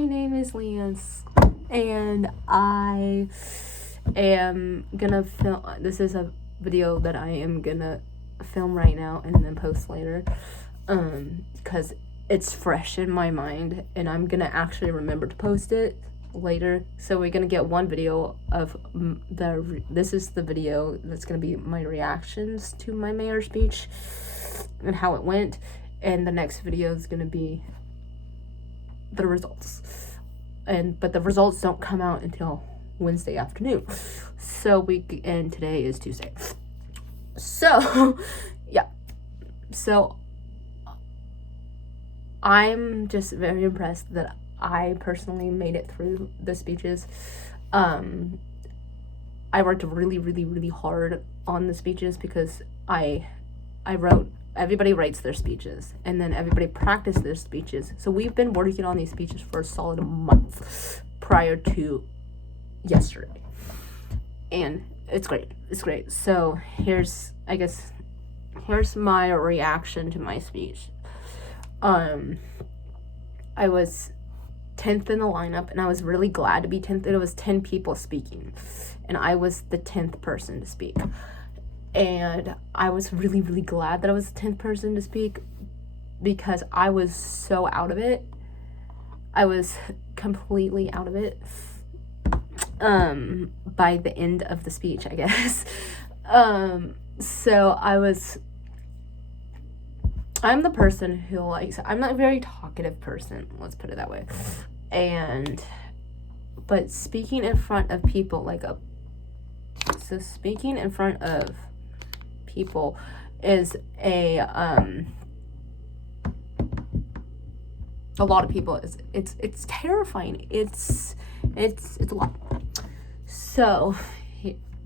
my name is Lance, and I am gonna film. This is a video that I am gonna film right now and then post later, because it's fresh in my mind, and I'm gonna actually remember to post it later. So we're gonna get one video of this is the video that's gonna be my reactions to my mayor speech and how it went, and the next video is gonna be the results, but the results don't come out until Wednesday afternoon, and today is Tuesday, so yeah, so I'm just very impressed that I personally made it through the speeches. I worked really hard on the speeches because I wrote, everybody writes their speeches and then everybody practiced their speeches. So we've been working on these speeches for a solid month prior to yesterday. And it's great. So here's my reaction to my speech. I was 10th in the lineup, and I was really glad to be 10th. It was 10 people speaking, and I was the 10th person to speak. And I was really glad that I was the 10th person to speak because I was so out of it. I was completely out of it by the end of the speech, I guess. So I'm the person who I'm not a very talkative person, let's put it that way. But speaking in front of people, speaking in front of people is a lot of people. It's terrifying. It's a lot. So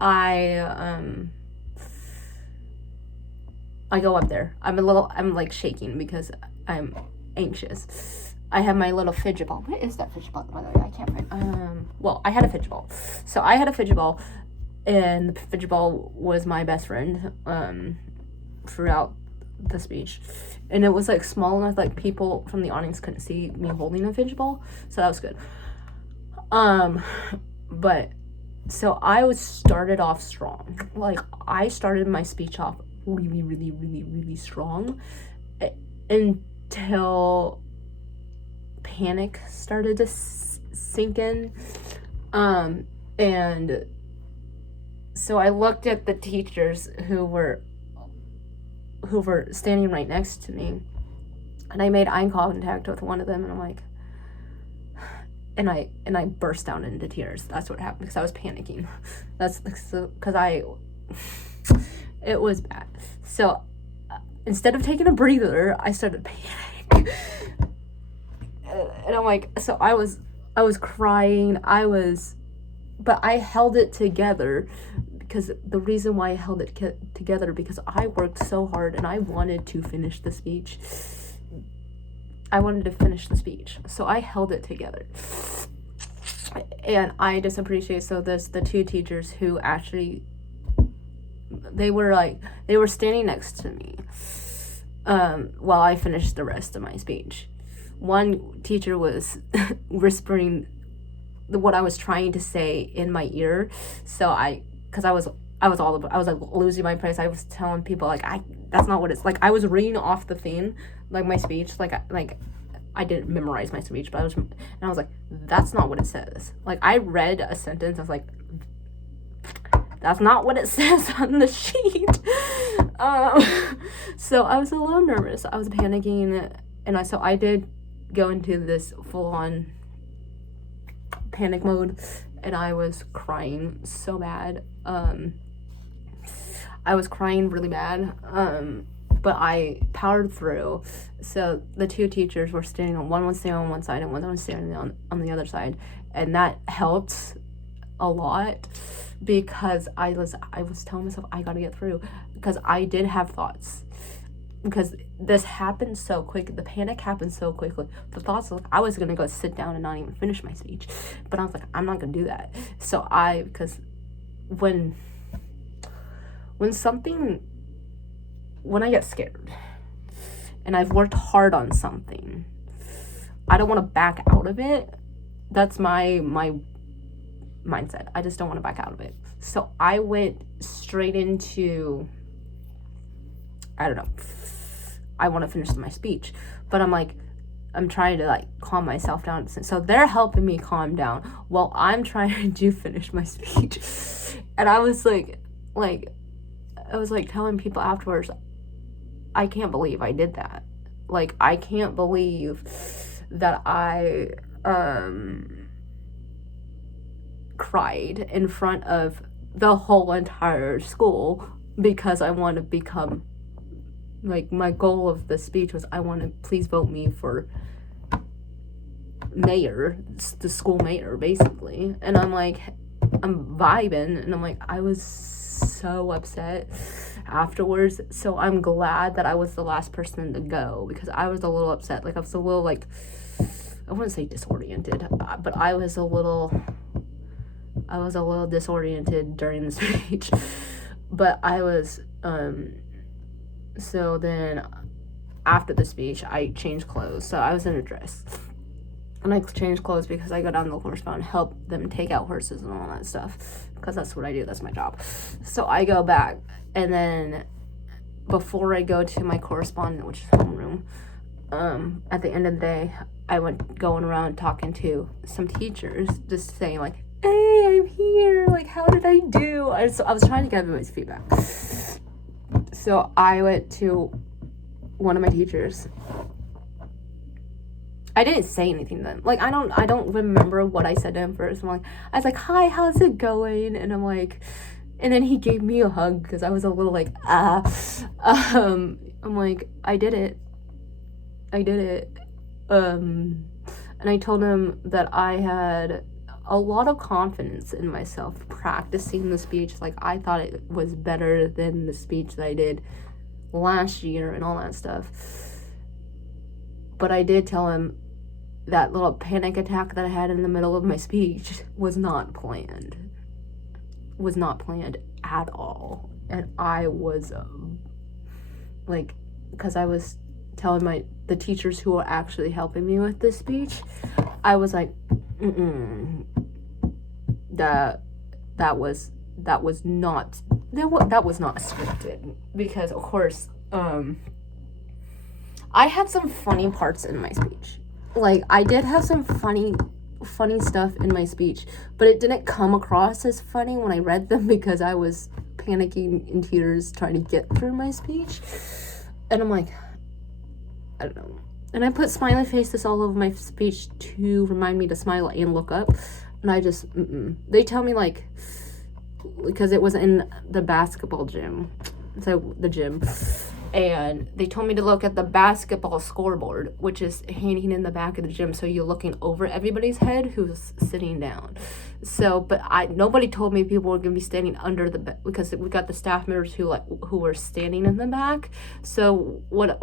I go up there. I'm like shaking because I'm anxious. I have my little fidget ball. What is that fidget ball, by the way? I can't find. Well, I had a fidget ball. So I had a fidget ball, and the fidget ball was my best friend throughout the speech. And it was small enough people from the audience couldn't see me holding a fidget ball. So that was good. But so I started off strong. I started my speech off really strong until panic started to sink in. And so I looked at the teachers who were standing right next to me, and I made eye contact with one of them, and I'm like, and I burst down into tears. That's what happened because I was panicking. That's because it was bad. So instead of taking a breather, I started panicking. And I'm like, so I was crying. But I held it together because the reason why I held it together because I worked so hard and I wanted to finish the speech. So I held it together. And I just appreciate the two teachers who actually they were standing next to me while I finished the rest of my speech. One teacher was whispering what I was trying to say in my ear, so because I was losing my place. I was telling people that's not what it's I was reading off the thing, my speech, I didn't memorize my speech, but I was like, that's not what it says. I read a sentence, I was like, that's not what it says on the sheet. So I was a little nervous. I was panicking, and I did go into this full-on panic mode, and I was crying so bad. I was crying really bad, but I powered through. So the two teachers were one was standing on one side and one was standing on the other side, and that helped a lot because I was telling myself I gotta get through, because I did have thoughts, because this happened so quick. The panic happened so quickly. The thoughts I was gonna go sit down and not even finish my speech, but I was like, I'm not gonna do that. So because when I get scared and I've worked hard on something, I don't want to back out of it. that's my mindset. I just don't want to back out of it. So I went straight into, I don't know, I want to finish my speech, but I'm trying to like calm myself down. So they're helping me calm down while I'm trying to finish my speech. And I was like telling people afterwards, I can't believe I did that. Like, I can't believe that I cried in front of the whole entire school because I want to become, like, my goal of the speech was I want to please vote me for mayor, the school mayor, basically. And I'm vibing, and I'm like, I was so upset afterwards. So I'm glad that I was the last person to go, because I was a little upset. Like, I was a little, like, I wouldn't say disoriented, but I was a little disoriented during the speech. But I was, so then after the speech, I changed clothes. So I was in a dress. And I changed clothes because I go down to the correspondent and help them take out horses and all that stuff. Because that's what I do. That's my job. So I go back. And then before I go to my correspondent, which is homeroom, at the end of the day, I went going around talking to some teachers, just saying, like, hey, I'm here. Like, how did I do? I was trying to get everybody's feedback. So I went to one of my teachers. I didn't say anything to them. Like, I don't remember what I said to him first. I was like, hi, how's it going? And I'm like, and then he gave me a hug because I was a little like, I'm like, I did it. And I told him that I had a lot of confidence in myself practicing the speech. Like, I thought it was better than the speech that I did last year and all that stuff. But I did tell him that little panic attack that I had in the middle of my speech was not planned. Was not planned at all. And I was, like, because I was telling the teachers who were actually helping me with this speech, I was like, that was not scripted. Because, of course, I had some funny parts in my speech. Like, I did have some funny stuff in my speech, but it didn't come across as funny when I read them because I was panicking in tears trying to get through my speech. And I'm like, I don't know. And I put smiley faces all over my speech to remind me to smile and look up. And I just, They tell me, like, because it was in the basketball gym. So, the gym. And they told me to look at the basketball scoreboard, which is hanging in the back of the gym. So you're looking over everybody's head who's sitting down. So, but nobody told me people were going to be standing under because we got the staff members who were standing in the back. So what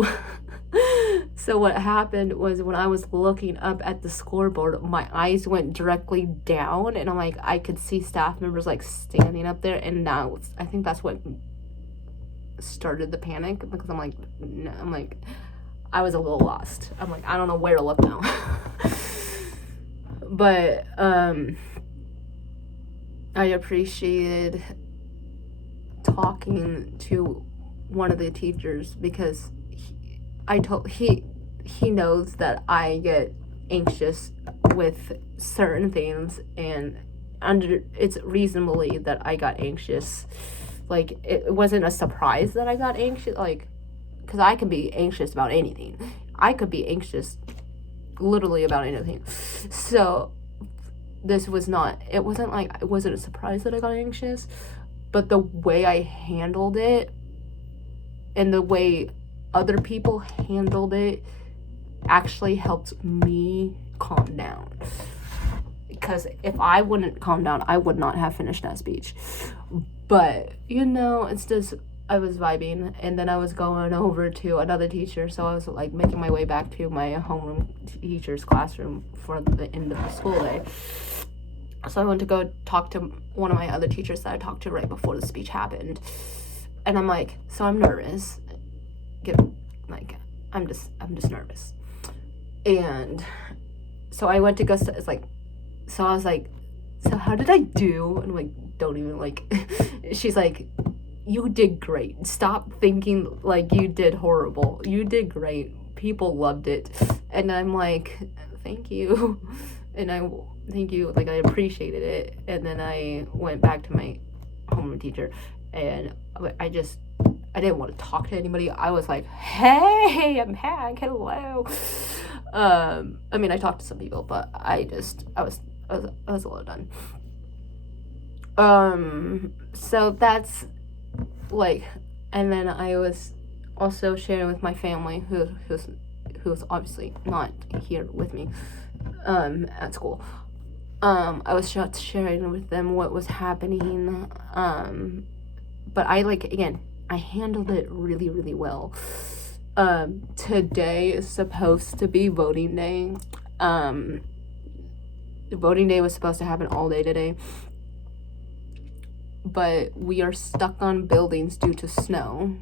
happened was when I was looking up at the scoreboard, my eyes went directly down, and I could see staff members like standing up there, and I think that's what started the panic, because I was a little lost. I'm like, I don't know where to look now. But I appreciated talking to one of the teachers because he knows that I get anxious with certain things, and it's reasonably that I got anxious. Like, it wasn't a surprise that I got anxious, like, because I can be anxious about anything. I could be anxious literally about anything. So, it wasn't a surprise that I got anxious, but the way I handled it and the way other people handled it actually helped me calm down. Because if I wouldn't calm down, I would not have finished that speech. But, it's just, I was vibing, and then I was going over to another teacher, so I was, like, making my way back to my homeroom teacher's classroom for the end of the school day. So I went to go talk to one of my other teachers that I talked to right before the speech happened. And I'm like, so I'm nervous. I'm just nervous. And so I went to go, it's like, so I was like, so how did I do? And I'm like, don't even, like, she's like, you did great. Stop thinking like you did horrible. You did great. People loved it. And I'm like, thank you. And thank you. Like, I appreciated it. And then I went back to my homeroom teacher, and I didn't want to talk to anybody. I was like, hey, I'm back. Hello. I mean, I talked to some people, but I was a little done. So that's, like, and then I was also sharing with my family who's obviously not here with me at school. I was sharing with them what was happening, but I handled it really, really well. Today is supposed to be voting day. Voting day was supposed to happen all day today, but we are stuck on buildings due to snow.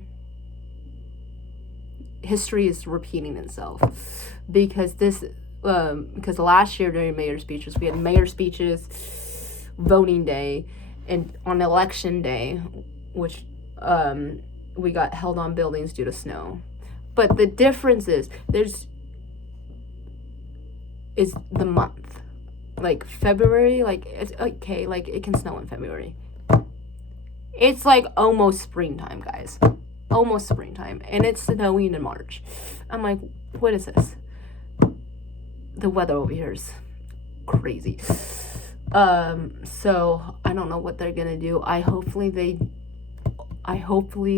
History is repeating itself because last year during mayor speeches, we had mayor speeches, voting day, and on election day, which we got held on buildings due to snow. But the difference is the month. Like February, like it's okay, like it can snow in February. It's like almost springtime, guys. Almost springtime. And it's snowing in March. I'm like, what is this? The weather over here is crazy. So I don't know what they're gonna do. I hopefully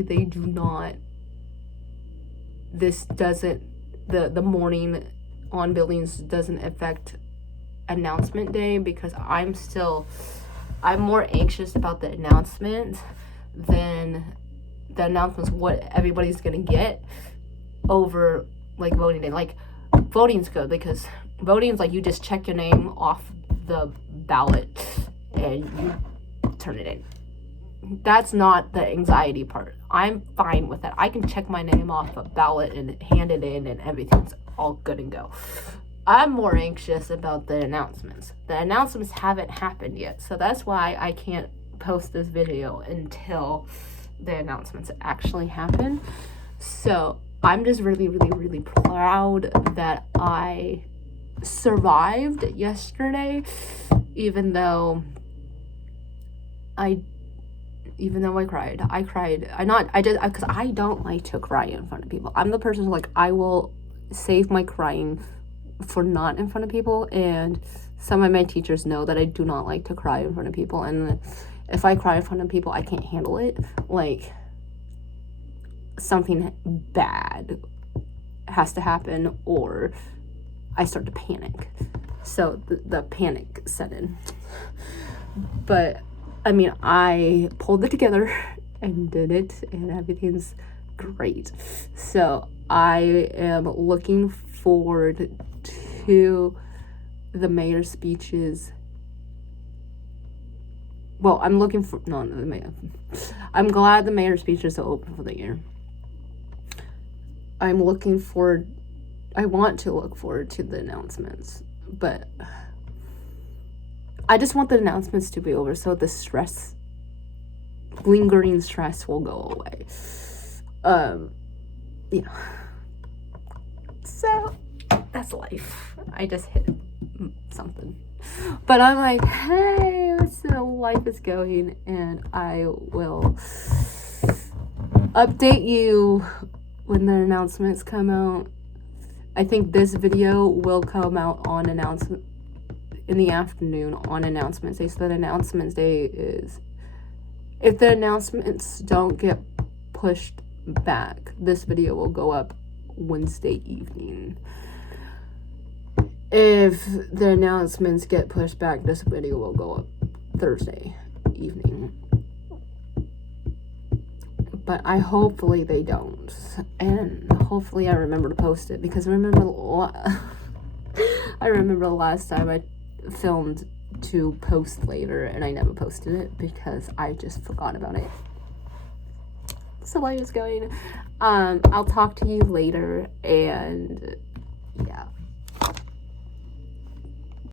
they do not, this doesn't, the morning on buildings doesn't affect announcement day, because I'm more anxious about the announcement than the announcements, what everybody's gonna get, over like voting day. Like, voting's good because voting's like you just check your name off the ballot and you turn it in. That's not the anxiety part. I'm fine with that. I can check my name off a ballot and hand it in and everything's all good and go. I'm more anxious about the announcements. The announcements haven't happened yet, so that's why I can't post this video until the announcements actually happen. So I'm just really, really, really proud that I survived yesterday, even though I cried. Because I don't like to cry in front of people. I'm the person who, like, I will save my crying for not in front of people, and some of my teachers know that I do not like to cry in front of people, and if I cry in front of people, I can't handle it. Like, something bad has to happen or I start to panic. So the panic set in. But I mean, I pulled it together and did it, and everything's great. So I am looking forward to the mayor's speeches. Well, I'm glad the mayor's speeches are open for the year. I want to look forward to the announcements, but I just want the announcements to be over so the lingering stress will go away. Yeah. So that's life. I just hit something. But I'm like, hey, so life is going, and I will update you when the announcements come out. I think this video will come out on announcement in the afternoon on announcements day. So that announcements day is, if the announcements don't get pushed back, this video will go up Wednesday evening. If the announcements get pushed back, this video will go up Thursday evening. But hopefully they don't. And hopefully I remember to post it, because I remember the last time I filmed to post later and I never posted it because I just forgot about it. So life is going. I'll talk to you later, and yeah.